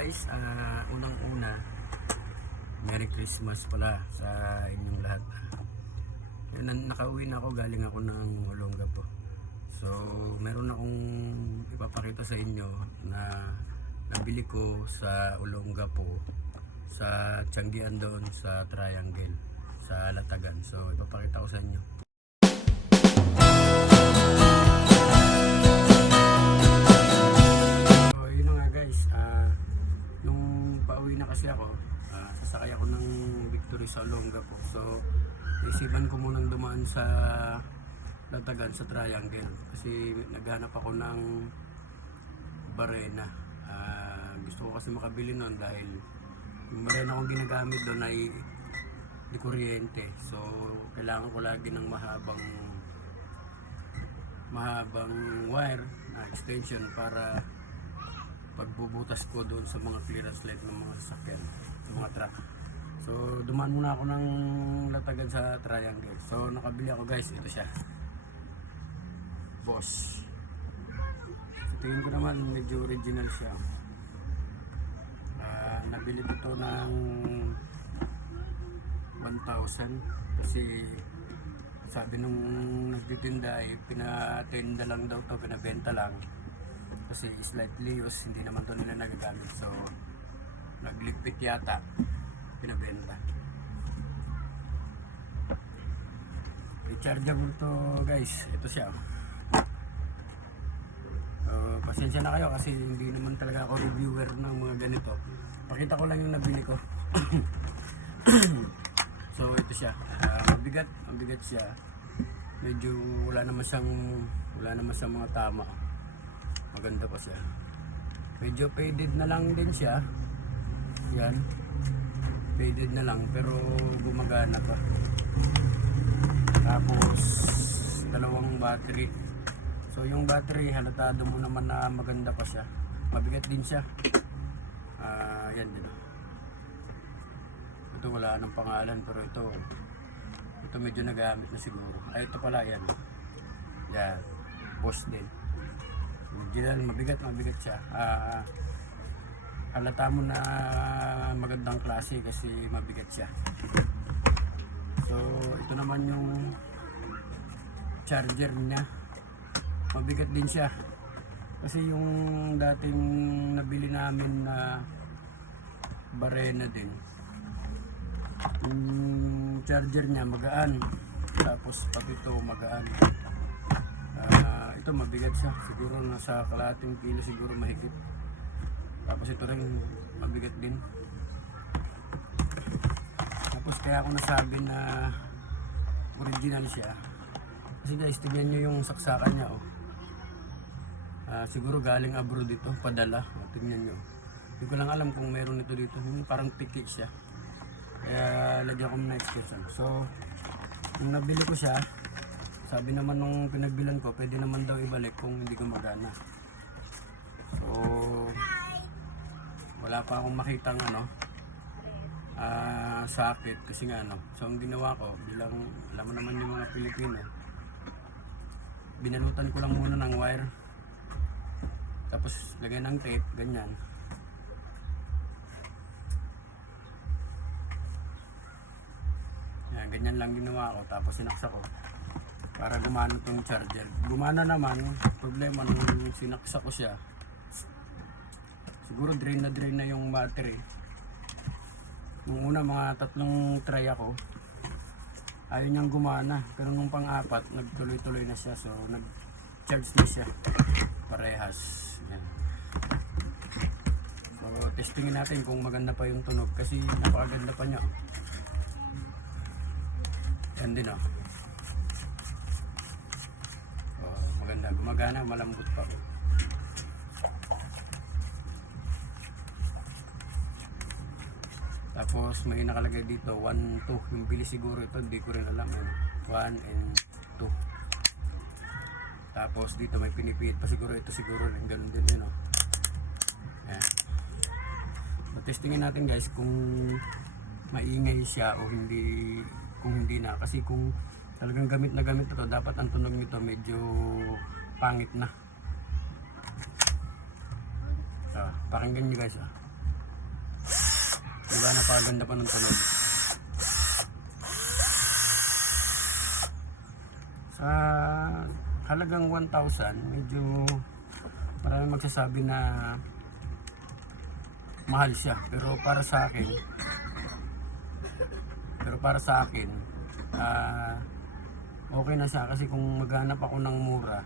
guys, Ah, unang-una, Merry Christmas pala sa inyong lahat. Yun, nan- nakauwi na ako, galing ako ng Olongapo. So, meron akong ipapakita sa inyo na nabili ko sa Olongapo sa Tianggian doon sa Triangle sa Latagan. So, ipapakita ko sa inyo. Pauwi na kasi ako, ah, sasakay ako ng Victory sa Olonga po. So, isipan ko munang dumaan sa Latagan sa Triangle. Kasi naghanap ako ng barena. Ah, gusto ko kasi makabili nun dahil yung barena kong ginagamit doon ay di kuryente. So, kailangan ko lagi ng mahabang mahabang wire na extension para pagbubutas ko doon sa mga clearance light ng mga sasakyan, sa mga truck. So, dumaan muna ako ng latagan sa triangle. So, nakabili ako guys. Ito siya. Boss. Sa tingin ko naman, medyo original siya. Ah, nabili ko to ng 1,000 kasi sabi nung nagtitinda ay pinatenda lang daw to, pinabenta lang kasi slightly used, hindi naman to nila nagagamit. So nagligpit yata. Pinabenta. Rechargeable to guys. Ito siya uh, pasensya na kayo kasi hindi naman talaga ako reviewer ng mga ganito. Pakita ko lang yung nabili ko. So ito siya. Ah, mabigat. Mabigat siya. Medyo wala naman siyang wala naman siyang mga tama maganda pa siya. Medyo faded na lang din siya. Yan. Faded na lang pero gumagana pa. Tapos dalawang battery. So yung battery halatado mo naman na maganda pa siya. Mabigat din siya. Ah yan din ito wala nang pangalan pero ito ito medyo nagamit na siguro. Ay ito pala yan. Yan. Boss din original mabigat mabigat siya. Ah halata mo na magandang klase kasi mabigat siya. So ito naman yung charger niya. Mabigat din siya. Kasi yung dating nabili namin na barena din yung charger niya magaan. Tapos pati ito magaan Ah, ito mabigat siya. Siguro nasa kalating kilo siguro mahigit. Tapos ito rin mabigat din. Tapos kaya ako nasabi na original siya. Kasi guys tignan nyo yung saksakan niya oh. Ah, siguro galing abroad dito padala. Ah, tignan nyo. Hindi ko lang alam kung meron ito dito. Yung parang pikit siya. Kaya lagyan ko muna extension so nung nabili ko siya sabi naman nung pinagbilan ko pwede naman daw ibalik kung hindi gumagana. So wala pa akong makitang ano ah sakit kasi nga ano so ang ginawa ko bilang alam mo naman yung mga Pilipino binalutan ko lang muna ng wire. Tapos lagyan ng tape ganyan. Yan ganyan lang ginawa ko. Tapos sinaksa ko para gumana tong charger. Gumana naman problema nung sinaksa ko siya. Siguro drain na drain na yung battery. Nung una mga tatlong try ako. Ayaw niyang gumana. Pero nung pang-apat nagtuloy-tuloy na siya. So nag charge na siya. Parehas. Yan. so testingin natin kung maganda pa yung tunog kasi napakaganda pa niya. Yan din oh Maganda gumagana malambot pa Tapos may nakalagay dito 1, 2. Yung bilis siguro ito, hindi ko rin alam. Yan. 1 and 2. Tapos dito may pinipihit pa siguro ito siguro rin ganun din yun. Oh. Yan. Matestingin natin guys kung maingay siya o hindi kung hindi na kasi kung talagang gamit na gamit ito dapat ang tunog nito medyo pangit na. So, pakinggan nyo guys ah. Diba napakaganda pa ng tunog. Sa halagang 1,000, medyo marami magsasabi na mahal siya. Pero para sa akin, pero para sa akin, ah, okay na siya kasi kung maghanap ako ng mura,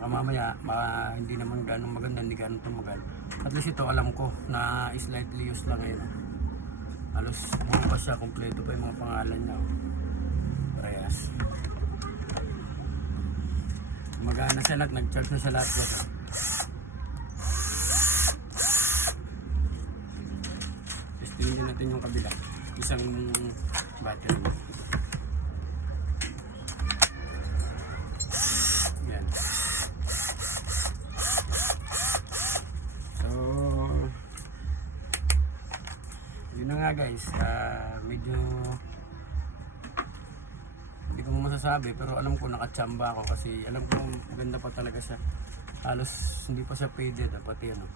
baka mamaya baka hindi naman ganong maganda, hindi ganong tumagal. At least ito alam ko na slightly used lang ngayon. Halos buo pa siya, kompleto pa yung mga pangalan niya. oh. Parehas. Magana siya lahat, nag-charge na siya lahat. Oh. Testingin din natin yung kabila. Isang battery. Yan. So, na nga guys. Ah, medyo hindi ko masasabi pero alam ko nakachamba ako kasi alam ko maganda pa talaga siya. Halos hindi pa siya faded pati ano.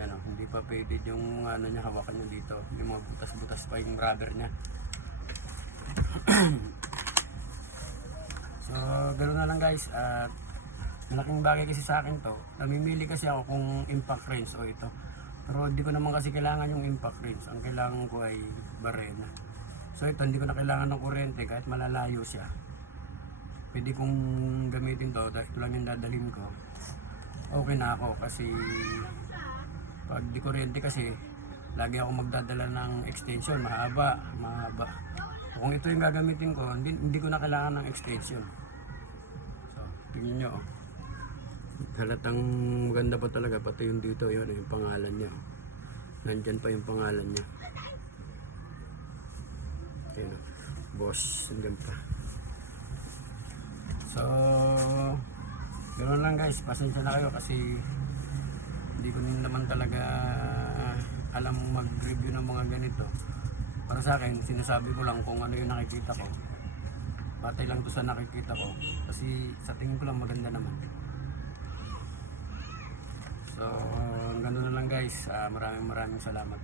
Yan o, hindi pa faded yung ano niya, hawakan niya dito. Yung mga butas-butas pa yung rubber niya. so, ganoon na lang guys. At malaking bagay kasi sa akin to. Namimili kasi ako kung impact range o ito. Pero hindi ko naman kasi kailangan yung impact range. Ang kailangan ko ay barena. So ito, hindi ko na kailangan ng kuryente kahit malalayo siya. Pwede kong gamitin to. Ito lang yung dadalhin ko. Okay na ako kasi pag di kuryente kasi lagi ako magdadala ng extension mahaba mahaba kung ito yung gagamitin ko hindi, hindi ko na kailangan ng extension so tingnan nyo oh. Halatang maganda pa talaga pati yung dito yun yung pangalan niya nandyan pa yung pangalan niya yun oh. boss nandyan pa so ganoon lang guys pasensya na kayo kasi hindi ko naman talaga alam mag-review ng mga ganito. Para sa akin, sinasabi ko lang kung ano yung nakikita ko. Batay lang to sa nakikita ko. Kasi sa tingin ko lang maganda naman. So, ganun na lang guys. Ah, maraming maraming salamat.